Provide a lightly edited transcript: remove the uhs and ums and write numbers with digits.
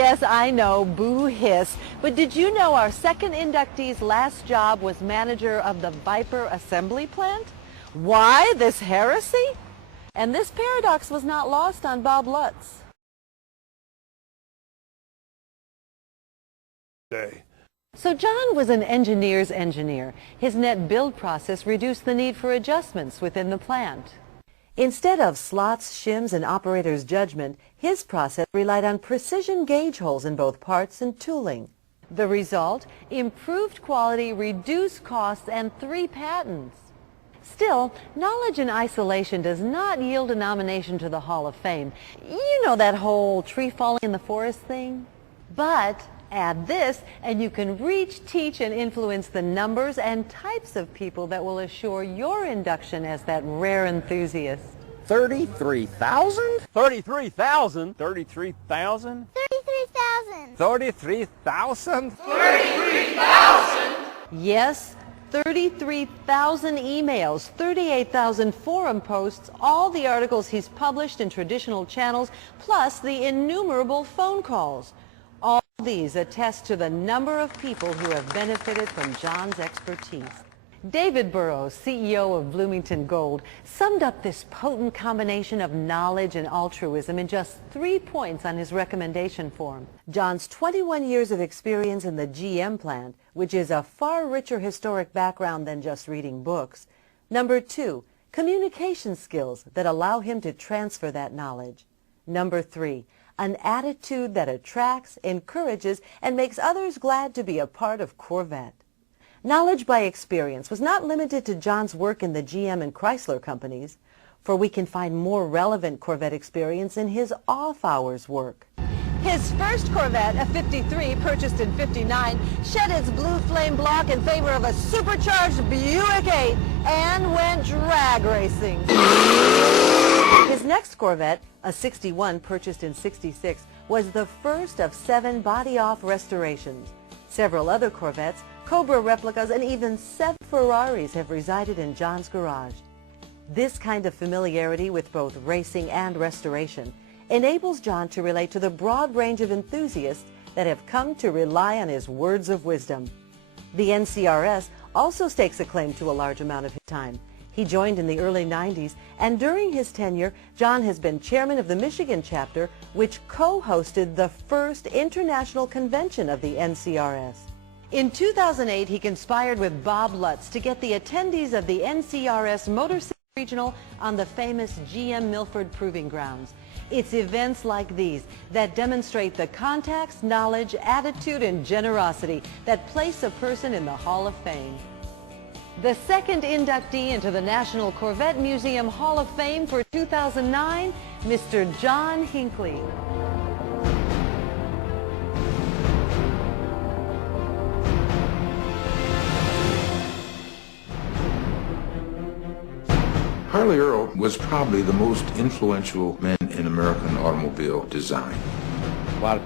Yes, I know, boo hiss. But did you know our second inductee's last job was manager of the Viper assembly plant? Why this heresy? And this paradox was not lost on Bob Lutz. So John was an engineer's engineer. His net build process reduced the need for adjustments within the plant. Instead of slots, shims, and operator's judgment, his process relied on precision gauge holes in both parts and tooling. The result? Improved quality, reduced costs, and 3 patents. Still, knowledge in isolation does not yield a nomination to the Hall of Fame. You know that whole tree falling in the forest thing? But add this, and you can reach, teach, and influence the numbers and types of people that will assure your induction as that rare enthusiast. 33,000? 33,000? 33,000? 33,000. 33,000? 33,000? Yes, 33,000 emails, 38,000 forum posts, all the articles he's published in traditional channels, plus the innumerable phone calls. All these attest to the number of people who have benefited from John's expertise. David Burrows, CEO of Bloomington Gold, summed up this potent combination of knowledge and altruism in just 3 points on his recommendation form. John's 21 years of experience in the GM plant, which is a far richer historic background than just reading books. Number 2, communication skills that allow him to transfer that knowledge. Number 3, an attitude that attracts, encourages, and makes others glad to be a part of Corvette. Knowledge by experience was not limited to John's work in the GM and Chrysler companies, for we can find more relevant Corvette experience in his off-hours work. His first Corvette, a 53, purchased in '59, shed its blue flame block in favor of a supercharged Buick 8 and went drag racing. His next Corvette, a 61 purchased in '66, was the first of 7 body-off restorations. Several other Corvettes, Cobra replicas, and even 7 Ferraris have resided in John's garage. This kind of familiarity with both racing and restoration enables John to relate to the broad range of enthusiasts that have come to rely on his words of wisdom. The NCRS also stakes a claim to a large amount of his time. He joined in the early 90s, and during his tenure, John has been chairman of the Michigan chapter, which co-hosted the first international convention of the NCRS. In 2008, he conspired with Bob Lutz to get the attendees of the NCRS Motor City Regional on the famous GM Milford Proving Grounds. It's events like these that demonstrate the contacts, knowledge, attitude, and generosity that place a person in the Hall of Fame. The second inductee into the National Corvette Museum Hall of Fame for 2009, Mr. John Hinckley. Harley Earl was probably the most influential man in American automobile design.